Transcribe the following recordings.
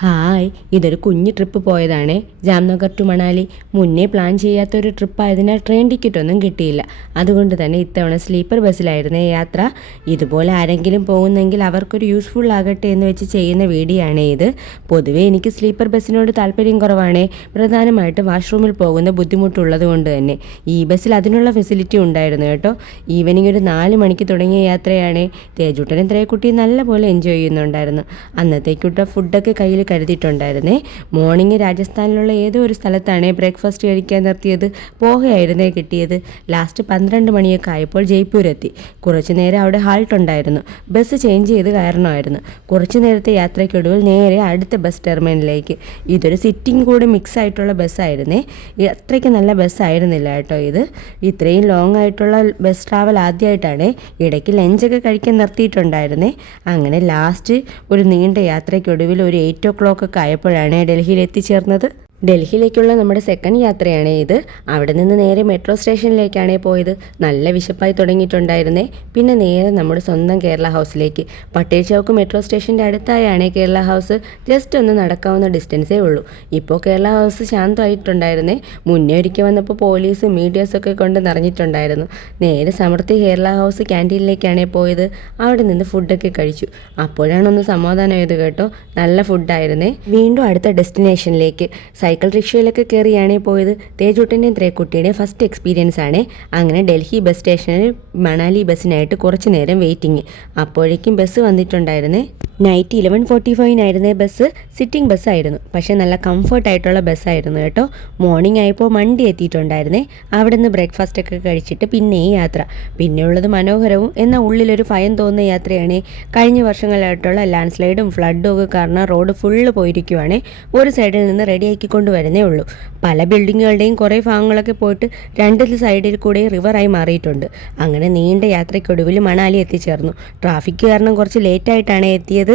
Hi ഇതൊരു കുഞ്ഞു trip പോയതാണ്. ജാംനഗർ ടു മണാലി. മുന്നേ പ്ലാൻ ചെയ്യാത്ത ഒരു ട്രിപ്പ് ആയതിനാൽ ട്രെയിൻ ടിക്കറ്റ് ഒന്നും കിട്ടിയില്ല. അതുകൊണ്ട് തന്നെ ഇത്തവണ സ്ലീപ്പർ ബസ്സിലായിരുന്നേ യാത്ര. ഇതുപോലെ ആരെങ്കിലും പോകുന്നെങ്കിൽ അവർക്കൊരു യൂസ്ഫുൾ ആകട്ടെ എന്ന് വെച്ച് ചെയ്യുന്ന വീഡിയോ ആണ് ഇത്. പൊതുവേ എനിക്ക് സ്ലീപ്പർ ബസ്സിനോട് താല്പര്യം കുറവാണ്. പ്രധാനമായിട്ട് വാഷ്റൂമിൽ പോകുന്ന ബുദ്ധിമുട്ടുള്ളത് കൊണ്ട് തന്നെ. ഈ ബസ്സിൽ അതിനുള്ള ഫെസിലിറ്റി ഉണ്ടായിരുന്നു കേട്ടോ. ഈവനിങ് ഒരു നാല് മണിക്ക് തുടങ്ങിയ യാത്രയാണ്. തേജുട്ടനും ത്രേക്കുട്ടിയും നല്ലപോലെ എൻജോയ് ചെയ്യുന്നുണ്ടായിരുന്നു. അന്നത്തേക്കുട്ട ഫുഡൊക്കെ കയ്യിൽ കരുതിയിട്ടുണ്ടായിരുന്നേ. മോർണിംഗ് രാജസ്ഥാനിലുള്ള ഏതോ ഒരു സ്ഥലത്താണ് ബ്രേക്ക്ഫാസ്റ്റ് കഴിക്കാൻ നിർത്തിയത് പോഹയായിരുന്നേ കിട്ടിയത്. ലാസ്റ്റ് പന്ത്രണ്ട് മണിയൊക്കെ ആയപ്പോൾ ജയ്പൂരെത്തി. കുറച്ചു നേരം അവിടെ ഹാൾട്ട് ഉണ്ടായിരുന്നു. ബസ് ചേഞ്ച് ചെയ്ത് കയറണമായിരുന്നു. കുറച്ചു നേരത്തെ യാത്രയ്ക്കൊടുവിൽ നേരെ അടുത്ത ബസ് ടെർമിനലിലേക്ക്. ഇതൊരു സിറ്റിംഗ് കൂടി മിക്സ് ആയിട്ടുള്ള ബസ്സായിരുന്നേ. അത്രയ്ക്ക് നല്ല ബസ്സായിരുന്നില്ല കേട്ടോ ഇത്. ഇത്രയും ലോങ് ആയിട്ടുള്ള ബസ് ട്രാവൽ ആദ്യമായിട്ടാണ് ഇടയ്ക്ക് ലഞ്ചൊക്കെ കഴിക്കാൻ നിർത്തിയിട്ടുണ്ടായിരുന്നേ. അങ്ങനെ ലാസ്റ്റ് ഒരു നീണ്ട യാത്രയ്ക്കൊടുവിൽ ഒരു എയ്റ്റ് ഓ ക്ലോക്ക് ഒക്കെ ആയപ്പോഴാണ് ഡൽഹിയിൽ എത്തിച്ചേർന്നത്. ഡൽഹിയിലേക്കുള്ള നമ്മുടെ സെക്കൻഡ് യാത്രയാണ് ഇത്. അവിടെ നിന്ന് നേരെ മെട്രോ സ്റ്റേഷനിലേക്കാണ് പോയത്. നല്ല വിശപ്പായി തുടങ്ങിയിട്ടുണ്ടായിരുന്നേ. പിന്നെ നേരെ നമ്മുടെ സ്വന്തം കേരള ഹൗസിലേക്ക് പട്ടേൽ ചൗക്ക് മെട്രോ സ്റ്റേഷന്റെ അടുത്തായാണ് കേരള ഹൗസ് ജസ്റ്റ് ഒന്ന് നടക്കാവുന്ന ഡിസ്റ്റൻസേ ഉള്ളൂ. ഇപ്പോൾ കേരള ഹൗസ് ശാന്തമായിട്ടുണ്ടായിരുന്നേ. മുന്നേ ഒരിക്കൽ വന്നപ്പോൾ പോലീസും മീഡിയാസൊക്കെ കൊണ്ട് നിറഞ്ഞിട്ടുണ്ടായിരുന്നു. നേരെ സമൃദ്ധി കേരള ഹൗസ് ക്യാന്റീനിലേക്കാണ് പോയത്. അവിടെ നിന്ന് ഫുഡൊക്കെ കഴിച്ചു. അപ്പോഴാണ് ഒന്ന് സമാധാനമായത് കേട്ടോ. നല്ല ഫുഡായിരുന്നേ വീണ്ടും അടുത്ത ഡെസ്റ്റിനേഷനിലേക്ക് സൈക്കിൾ റിക്ഷയിലൊക്കെ കയറിയാണ് പോയത്. തേജുട്ടന്റെയും ത്രേക്കുട്ടിയുടെയും ഫസ്റ്റ് എക്സ്പീരിയൻസ് ആണ്. അങ്ങനെ ഡൽഹി ബസ് സ്റ്റേഷനിൽ മണാലി ബസ്സിനായിട്ട് കുറച്ച് നേരം വെയിറ്റിംഗ് അപ്പോഴേക്കും ബസ് വന്നിട്ടുണ്ടായിരുന്നേ നൈറ്റ് ഇലവൻ ഫോർട്ടി ഫൈവിനായിരുന്നേ ബസ് സിറ്റിംഗ് ബസ്സായിരുന്നു. പക്ഷേ നല്ല കംഫർട്ടായിട്ടുള്ള ബസ്സായിരുന്നു കേട്ടോ. മോർണിംഗ് ആയപ്പോൾ മണ്ടി എത്തിയിട്ടുണ്ടായിരുന്നേ. അവിടെ നിന്ന് ബ്രേക്ക്ഫാസ്റ്റ് ഒക്കെ കഴിച്ചിട്ട് പിന്നെ ഈ യാത്ര. പിന്നെയുള്ളത് മനോഹരവും എന്നാൽ ഉള്ളിലൊരു ഭയം തോന്നുന്ന യാത്രയാണ്. കഴിഞ്ഞ വർഷങ്ങളായിട്ടുള്ള ലാൻഡ് സ്ലൈഡും ഫ്ലഡും ഒക്കെ കാരണം റോഡ് ഫുള്ള് പോയിരിക്കുവാണ്. ഒരു സൈഡിൽ നിന്ന് റെഡിയാക്കി കൊണ്ടുവരുന്നേ ഉള്ളൂ. പല ബിൽഡിങ്ങുകളുടെയും കുറേ ഭാഗങ്ങളൊക്കെ പോയിട്ട് രണ്ട് സൈഡിൽ കൂടെ റിവറായി മാറിയിട്ടുണ്ട്. അങ്ങനെ നീണ്ട യാത്രയ്ക്കൊടുവിൽ മണാലി എത്തിച്ചേർന്നു. ട്രാഫിക് കാരണം കുറച്ച് ലേറ്റായിട്ടാണ് എത്തിയത്.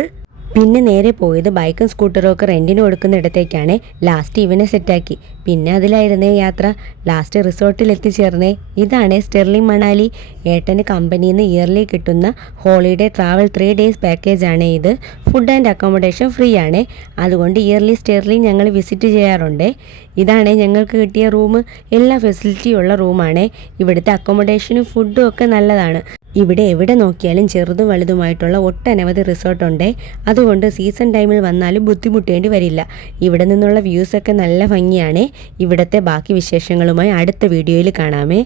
പിന്നെ നേരെ പോയത് ബൈക്കും സ്കൂട്ടറും ഒക്കെ റെന്റിന് കൊടുക്കുന്നിടത്തേക്കാണ്. ലാസ്റ്റ് ഇവനെ സെറ്റാക്കി പിന്നെ അതിലായിരുന്നേ യാത്ര. ലാസ്റ്റ് റിസോർട്ടിൽ എത്തിച്ചേർന്നേ. ഇതാണ് സ്റ്റെർലിംഗ് മണാലി ഏട്ടന് കമ്പനിയിൽ നിന്ന് ഇയർലി കിട്ടുന്ന ഹോളിഡേ ട്രാവൽ ത്രീ ഡേയ്സ് പാക്കേജാണ് ഇത്. ഫുഡ് ആൻഡ് അക്കോമഡേഷൻ ഫ്രീ ആണ്. അതുകൊണ്ട് ഇയർലി സ്റ്റെർലിംഗ് ഞങ്ങൾ വിസിറ്റ് ചെയ്യാറുണ്ട്. ഇതാണ് ഞങ്ങൾക്ക് കിട്ടിയ റൂം എല്ലാ ഫെസിലിറ്റിയും ഉള്ള റൂമാണ് ഇവിടുത്തെ അക്കോമഡേഷനും ഫുഡും ഒക്കെ നല്ലതാണ്. ഇവിടെ എവിടെ നോക്കിയാലും ചെറുതും വലുതുമായിട്ടുള്ള ഒട്ടനവധി റിസോർട്ടുണ്ട്. അതുകൊണ്ട് സീസൺ ടൈമിൽ വന്നാലും ബുദ്ധിമുട്ടേണ്ടി വരില്ല. ഇവിടെ നിന്നുള്ള വ്യൂസൊക്കെ നല്ല ഭംഗിയാണ്. ഇവിടുത്തെ ബാക്കി വിശേഷങ്ങളുമായി അടുത്ത വീഡിയോയിൽ കാണാമേ.